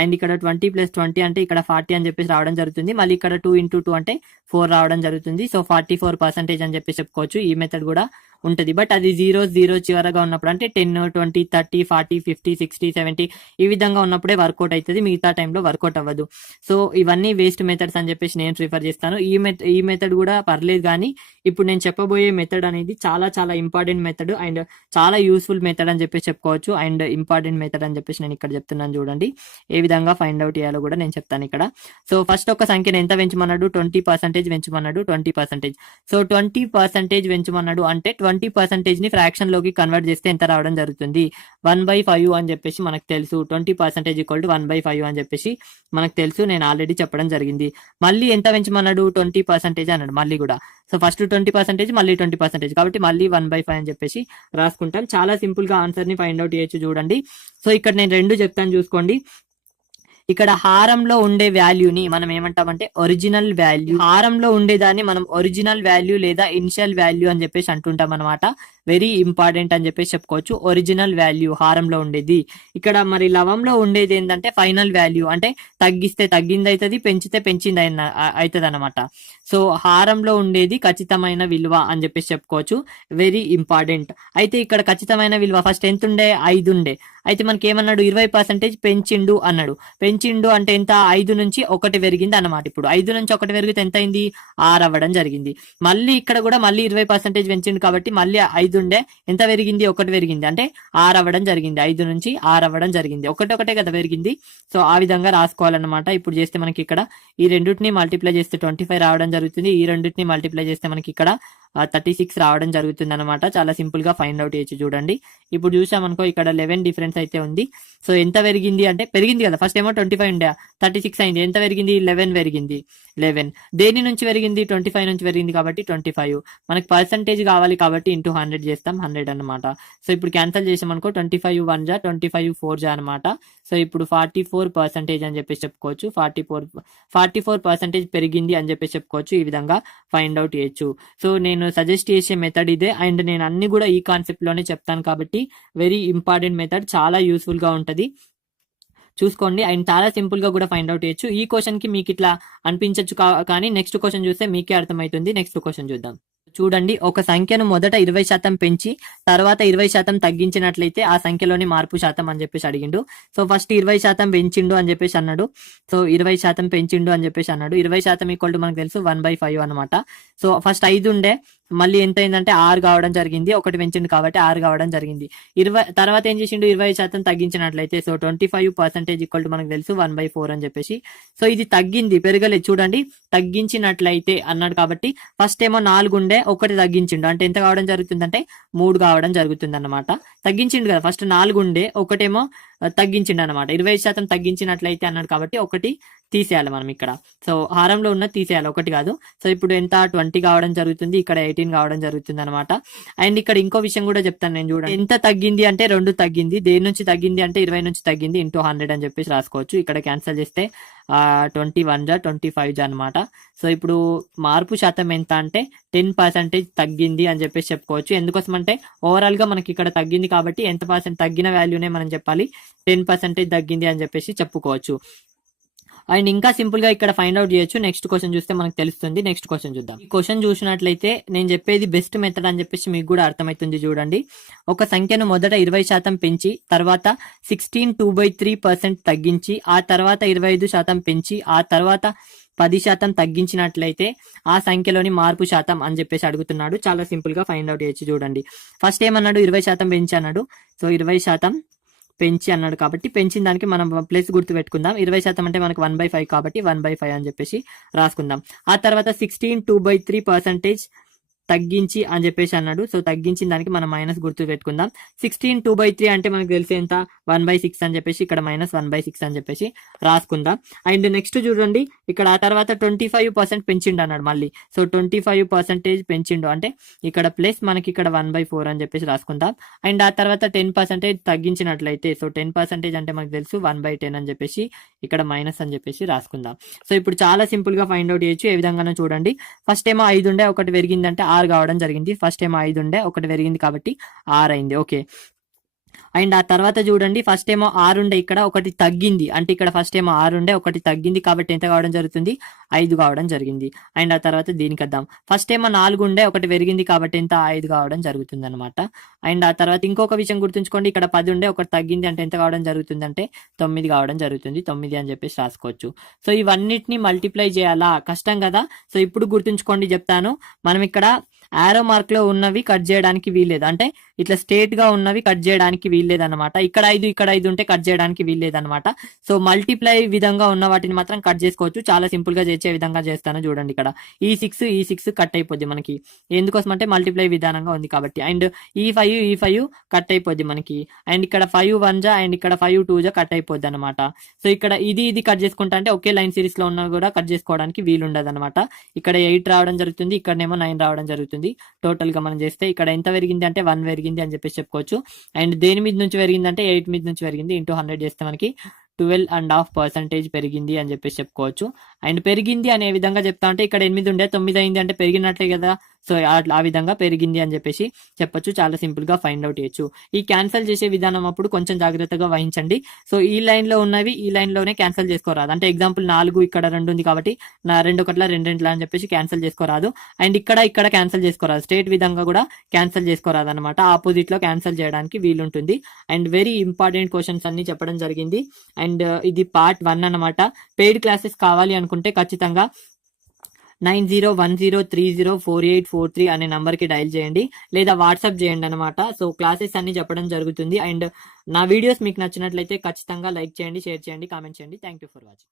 అండ్ ఇక్కడ 20 + 20 అంటే ఇక్కడ 40 అని చెప్పేసి రావడం జరుగుతుంది. మళ్ళీ ఇక్కడ 2 ఇంటూ 2 అంటే 4 రావడం జరుగుతుంది. సో 44% అని చెప్పేసి చెప్పుకోవచ్చు. ఈ మెథడ్ కూడా ఉంటది, బట్ అది 0 చివరగా ఉన్నప్పుడు అంటే 10, 20, 30, 40, 50, 60, 70 ఈ విధంగా ఉన్నప్పుడే వర్కౌట్ అవుతుంది, మిగతా టైంలో వర్కౌట్ అవ్వదు. సో ఇవన్నీ వేస్ట్ మెథడ్స్ అని చెప్పేసి నేను ప్రిఫర్ చేస్తాను. ఈ మెథడ్ కూడా పర్లేదు, కానీ ఇప్పుడు నేను చెప్పబోయే మెథడ్ అనేది చాలా చాలా ఇంపార్టెంట్ మెథడ్ అండ్ చాలా యూస్ఫుల్ మెథడ్ అని చెప్పేసి చెప్పుకోవచ్చు, అండ్ ఇంపార్టెంట్ మెథడ్ అని చెప్పేసి నేను ఇక్కడ చెప్తున్నాను. చూడండి ఏ విధంగా ఫైండ్ అవుట్ చేయాలో కూడా నేను చెప్తాను ఇక్కడ. సో ఫస్ట్ ఒక సంఖ్యను ఎంత పెంచమన్నాడు, 20% పెంచమన్నాడు, 20%. సో 20% పెంచమన్నాడు అంటే 20% ని ఫ్రాక్షన్ లోకి కన్వర్ట్ చేస్తే ఎంత రావడం జరుగుతుంది, 1/5 అని చెప్పేసి మనకు తెలుసు. 20% = 1/5 అని చెప్పేసి మనకు తెలుసు, నేను ఆల్రెడీ చెప్పడం జరిగింది. మళ్ళీ ఎంత పెంచమన్నాడు, 20% అన్నాడు మళ్ళీ కూడా. సో ఫస్ట్ 20%, మళ్ళీ 20%, కాబట్టి మళ్ళీ 1/5 అని చెప్పేసి రాసుకుంటాం. చాలా సింపుల్ గా ఆన్సర్ ని ఫైండ్ అవుట్ చేయొచ్చు చూడండి. సో ఇక్కడ నేను 2 చెప్తాను చూసుకోండి. ఇక్కడ హారంలో ఉండే వాల్యూని మనం ఏమంటామంటే ఒరిజినల్ వాల్యూ. హారంలో ఉండేదాన్ని మనం ఒరిజినల్ వాల్యూ లేదా ఇనిషియల్ వాల్యూ అని చెప్పేసి అంటుంటాం అనమాట. వెరీ ఇంపార్టెంట్ అని చెప్పేసి చెప్పుకోవచ్చు. ఒరిజినల్ వాల్యూ హారంలో ఉండేది. ఇక్కడ మరి లవంలో ఉండేది ఏంటంటే ఫైనల్ వాల్యూ, అంటే తగ్గిస్తే తగ్గింది అవుతుంది, పెంచితే పెంచింది అవుతుంది అనమాట. సో హారంలో ఉండేది ఖచ్చితమైన విలువ అని చెప్పేసి చెప్పుకోవచ్చు. Very important. అయితే ఇక్కడ ఖచ్చితమైన విలువ ఫస్ట్ ఎంత ఉండే, 5 ఉండే. అయితే మనకి ఏమన్నాడు, 20% పెంచిండు అన్నాడు. పెంచిండు అంటే ఎంత, 5 నుంచి 1 పెరిగింది అన్నమాట. ఇప్పుడు 5 నుంచి 1 పెరిగితే ఎంత అయింది, 6 అవ్వడం జరిగింది. మళ్ళీ ఇక్కడ కూడా మళ్ళీ 20% పెంచిండు కాబట్టి మళ్ళీ 5 5 ఉండే ఎంత పెరిగింది, 1 పెరిగింది అంటే 6 అవ్వడం జరిగింది. 5 నుంచి 6 అవ్వడం జరిగింది. ఒకటే కదా పెరిగింది. సో ఆ విధంగా రాసుకోవాలన్నమాట. ఇప్పుడు చేస్తే మనకి ఇక్కడ ఈ రెండింటిని మల్టిప్లై చేస్తే 25 రావడం జరుగుతుంది. ఈ రెండింటిని మల్టిప్లై చేస్తే మనకి ఇక్కడ 36 రావడం జరుగుతుంది అనమాట. చాలా సింపుల్ గా ఫైండ్ అవుట్ చేయొచ్చు. చూడండి ఇప్పుడు చూసామనుకో ఇక్కడ 11 డిఫరెన్స్ అయితే ఉంది. సో ఎంత పెరిగింది అంటే పెరిగింది కదా, ఫస్ట్ ఏమో 25 ఉండే 36 అయింది. ఎంత పెరిగింది, 11 పెరిగింది. 11 దేని నుంచి పెరిగింది, 25 నుంచి పెరిగింది కాబట్టి 25. మనకి పర్సంటేజ్ కావాలి కాబట్టి ఇంటూ 100 చేస్తాం, 100 అనమాట. సో ఇప్పుడు క్యాన్సిల్ చేసామనుకో 25 1 జా 25 4 జా అనమాట. సో ఇప్పుడు 44% అని చెప్పేసి చెప్పుకోవచ్చు. 44% పెరిగింది అని చెప్పేసి చెప్పుకోవచ్చు. ఈ విధంగా ఫైండ్ అవుట్ చేయొచ్చు. సో నేను సజెస్ట్ చేసే మెథడ్ ఇదే. అండ్ నేను అన్ని కూడా ఈ కాన్సెప్ట్ లోనే చెప్తాను కాబట్టి వెరీ ఇంపార్టెంట్ మెథడ్, చాలా యూస్ఫుల్ గా ఉంటది, చూసుకోండి. అండ్ చాలా సింపుల్ గా కూడా ఫైండ్ అవుట్ చేయొచ్చు. ఈ క్వశ్చన్ కి మీకు ఇట్లా అనిపించచ్చు, కానీ నెక్స్ట్ క్వశ్చన్ చూస్తే మీకే అర్థమవుతుంది. నెక్స్ట్ క్వశ్చన్ చూద్దాం. చూడండి, ఒక సంఖ్యను మొదట 20% పెంచి తర్వాత 20% తగ్గించినట్లయితే ఆ సంఖ్యలోని మార్పు శాతం అని చెప్పేసి అడిగిండు. సో ఫస్ట్ 20% పెంచిండు అని చెప్పేసి అన్నాడు. సో 20% పెంచిండు అని చెప్పేసి అన్నాడు. 20% ఈక్వల్ టు మనకు తెలుసు 1/5 అనమాట. సో ఫస్ట్ 5 ఉండే, మళ్ళీ ఎంత అయిందంటే 6 కావడం జరిగింది. ఒకటి పెంచిండు కాబట్టి 6 కావడం జరిగింది. తర్వాత ఏం చేసిండు, 20% తగ్గించినట్లయితే సో 25% ఈక్వల్ టు మనకు తెలుసు 1/4 అని చెప్పేసి. సో ఇది తగ్గింది, పెరగలేదు. చూడండి తగ్గించినట్లయితే అన్నాడు కాబట్టి ఫస్ట్ ఏమో 4 ఉండే, ఒకటి తగ్గించిండు అంటే ఎంత కావడం జరుగుతుంది అంటే 3 కావడం జరుగుతుంది అన్నమాట. తగ్గించిండు కదా, ఫస్ట్ 4 ఉండే, ఒకటేమో తగ్గించిండు అనమాట. 20% తగ్గించినట్లయితే అన్నాడు కాబట్టి ఒకటి తీసేయాలి మనం ఇక్కడ. సో హారంలో ఉన్న తీసేయాలి, ఒకటి కాదు. సో ఇప్పుడు ఎంత 20 కావడం జరుగుతుంది, ఇక్కడ 18 కావడం జరుగుతుంది అనమాట. అండ్ ఇక్కడ ఇంకో విషయం కూడా చెప్తాను నేను. చూడండి ఎంత తగ్గింది అంటే 2 తగ్గింది. దేని నుంచి తగ్గింది అంటే 20 నుంచి తగ్గింది. ఇంటూ 100 అని చెప్పేసి రాసుకోవచ్చు. ఇక్కడ క్యాన్సిల్ చేస్తే 21 జా 25 జా అనమాట. సో ఇప్పుడు మార్పు శాతం ఎంత అంటే 10% తగ్గింది అని చెప్పేసి చెప్పుకోవచ్చు. ఎందుకోసం అంటే ఓవరాల్ గా మనకి ఇక్కడ తగ్గింది కాబట్టి ఎంత పర్సెంట్ తగ్గిన వాల్యూనే మనం చెప్పాలి, 10% తగ్గింది అని చెప్పేసి చెప్పుకోవచ్చు. అండ్ ఇంకా సింపుల్ గా ఇక్కడ ఫైండ్ అవుట్ చేయొచ్చు. నెక్స్ట్ క్వశ్చన్ చూస్తే మనకు తెలుస్తుంది. నెక్స్ట్ క్వశ్చన్ చూద్దాం. ఈ క్వశ్చన్ చూసినట్లయితే నేను చెప్పేది బెస్ట్ మెథడ్ అని చెప్పేసి మీకు కూడా అర్థమవుతుంది. చూడండి, ఒక సంఖ్యను మొదట 20% పెంచి తర్వాత 16 2/3% తగ్గించి ఆ తర్వాత 25% పెంచి ఆ తర్వాత 10% తగ్గించినట్లయితే ఆ సంఖ్యలోని మార్పు శాతం అని చెప్పేసి అడుగుతున్నాడు. చాలా సింపుల్ గా ఫైండ్ అవుట్ చేయొచ్చు. చూడండి ఫస్ట్ ఏమన్నాడు, 20% పెంచి అన్నాడు. సో 20% పెంచి అన్నాడు కాబట్టి పెంచిన దానికి మనం ప్లస్ గుర్తు పెట్టుకుందాం. 20% అంటే మనకు 1/5 కాబట్టి 1/5 అని చెప్పేసి రాసుకుందాం. ఆ తర్వాత 16 2/3% తగ్గించి అని చెప్పేసి అన్నాడు. సో తగ్గించిన దానికి మనం మైనస్ గుర్తు పెట్టుకుందాం. 16 2/3 అంటే మనకు తెలిసి ఎంత 1/6 అని చెప్పేసి ఇక్కడ -1/6 అని చెప్పేసి రాసుకుందాం. అండ్ నెక్స్ట్ చూడండి, ఇక్కడ ఆ తర్వాత 25% పెంచిండు అన్నాడు మళ్ళీ. సో 25% పెంచిండు అంటే ఇక్కడ ప్లస్ మనకి ఇక్కడ 1/4 అని చెప్పేసి రాసుకుందాం. అండ్ ఆ తర్వాత 10% తగ్గించినట్లయితే సో 10% అంటే మనకు తెలుసు 1/10 అని చెప్పేసి ఇక్కడ మైనస్ అని చెప్పేసి రాసుకుందాం. సో ఇప్పుడు చాలా సింపుల్ గా ఫైండ్ అవుట్ చేయొచ్చు. ఏ విధంగానో చూడండి, ఫస్ట్ ఏమో 5 ఉండే, ఒకటి పెరిగిందంటే 6 కావడం జరిగింది. ఫస్ట్ ఏమో 5 ఉండే, ఒకటి పెరిగింది కాబట్టి 6 అయింది. ఓకే. అండ్ ఆ తర్వాత చూడండి, ఫస్ట్ ఏమో 6 ఉండే, ఇక్కడ ఒకటి తగ్గింది అంటే ఇక్కడ ఫస్ట్ ఏమో 6 ఉండే, ఒకటి తగ్గింది కాబట్టి ఎంత కావడం జరుగుతుంది, 5 కావడం జరిగింది. అండ్ ఆ తర్వాత దీనికి వద్దాం. ఫస్ట్ ఏమో 4 ఉండే, ఒకటి పెరిగింది కాబట్టి ఎంత 5 కావడం జరుగుతుంది అనమాట. అండ్ ఆ తర్వాత ఇంకొక విషయం గుర్తుంచుకోండి, ఇక్కడ 10 ఉండే, ఒకటి తగ్గింది అంటే ఎంత కావడం జరుగుతుంది అంటే 9 కావడం జరుగుతుంది. 9 అని చెప్పేసి రాసుకోవచ్చు. సో ఇవన్నిటిని మల్టిప్లై చేయాలా, కష్టం కదా. సో ఇప్పుడు గుర్తుంచుకోండి చెప్తాను. మనం ఇక్కడ ఆరో మార్క్ లో ఉన్నవి కట్ చేయడానికి వీల్లేదు, అంటే ఇట్లా స్ట్రేట్ గా ఉన్నవి కట్ చేయడానికి వీల్లేదు అనమాట. ఇక్కడ 5 ఇక్కడ 5 ఉంటే కట్ చేయడానికి వీల్లేదు అనమాట. సో మల్టిప్లై విధంగా ఉన్న వాటిని మాత్రం కట్ చేసుకోవచ్చు. చాలా సింపుల్ గా చేసే విధంగా చేస్తాను. చూడండి, ఇక్కడ ఈ 6 కట్ అయిపోద్ది మనకి. ఎందుకోసం అంటే మల్టిప్లై విధానంగా ఉంది కాబట్టి. అండ్ ఈ 5 కట్ అయిపోద్ది మనకి. అండ్ ఇక్కడ 5 1 జా అండ్ ఇక్కడ 5 2 జా కట్ అయిపోద్ది అనమాట. సో ఇక్కడ ఇది కట్ చేసుకుంటా అంటే ఒకే లైన్ సిరీస్ లో ఉన్న కూడా కట్ చేసుకోవడానికి వీలు ఉండదు అనమాట. ఇక్కడ 8 రావడం జరుగుతుంది, ఇక్కడనేమో 9 రావడం జరుగుతుంది. టోటల్ గా మనం చేస్తే ఇక్కడ ఎంత పెరిగింది అంటే 1 పెరిగింది అని చెప్పేసి చెప్పుకోవచ్చు. అండ్ దేని మీద నుంచి పెరిగింది అంటే 8 మీద నుంచి పెరిగింది. ఇంటూ 100 చేస్తే మనకి 12.5% పెరిగింది అని చెప్పేసి చెప్పుకోవచ్చు. అండ్ పెరిగింది అనే విధంగా చెప్తా అంటే ఇక్కడ 8 ఉండే 9 అయింది అంటే పెరిగినట్లే కదా. సో ఆ విధంగా పెరిగింది అని చెప్పేసి చెప్పొచ్చు. చాలా సింపుల్ గా ఫైండ్ అవుట్ చేయొచ్చు. ఈ క్యాన్సిల్ చేసే విధానం అప్పుడు కొంచెం జాగ్రత్తగా వహించండి. సో ఈ లైన్ లో ఉన్నవి ఈ లైన్ లోనే క్యాన్సిల్ చేసుకోరాదు. అంటే ఎగ్జాంపుల్ 4 ఇక్కడ 2 ఉంది కాబట్టి 2 ఒకట్ల 2 అని చెప్పేసి క్యాన్సిల్ చేసుకోరాదు. అండ్ ఇక్కడ క్యాన్సిల్ చేసుకోరాదు. స్ట్రేట్ విధంగా కూడా క్యాన్సిల్ చేసుకోరాదు అనమాట. ఆపోజిట్ లో క్యాన్సిల్ చేయడానికి వీలుంటుంది. అండ్ వెరీ ఇంపార్టెంట్ క్వశ్చన్స్ అన్ని చెప్పడం జరిగింది. అండ్ ఇది పార్ట్ 1 అనమాట. పెయిడ్ క్లాసెస్ కావాలి అనుకుంటే ఖచ్చితంగా 9010304843 అనే నంబర్కి డైల్ చేయండి లేదా వాట్సాప్ చేయండి అనమాట. సో క్లాసెస్ అన్ని చెప్పడం జరుగుతుంది. అండ్ నా వీడియోస్ మీకు నచ్చినట్లయితే ఖచ్చితంగా లైక్ చేయండి, షేర్ చేయండి, కామెంట్ చేయండి. Thank you for watching.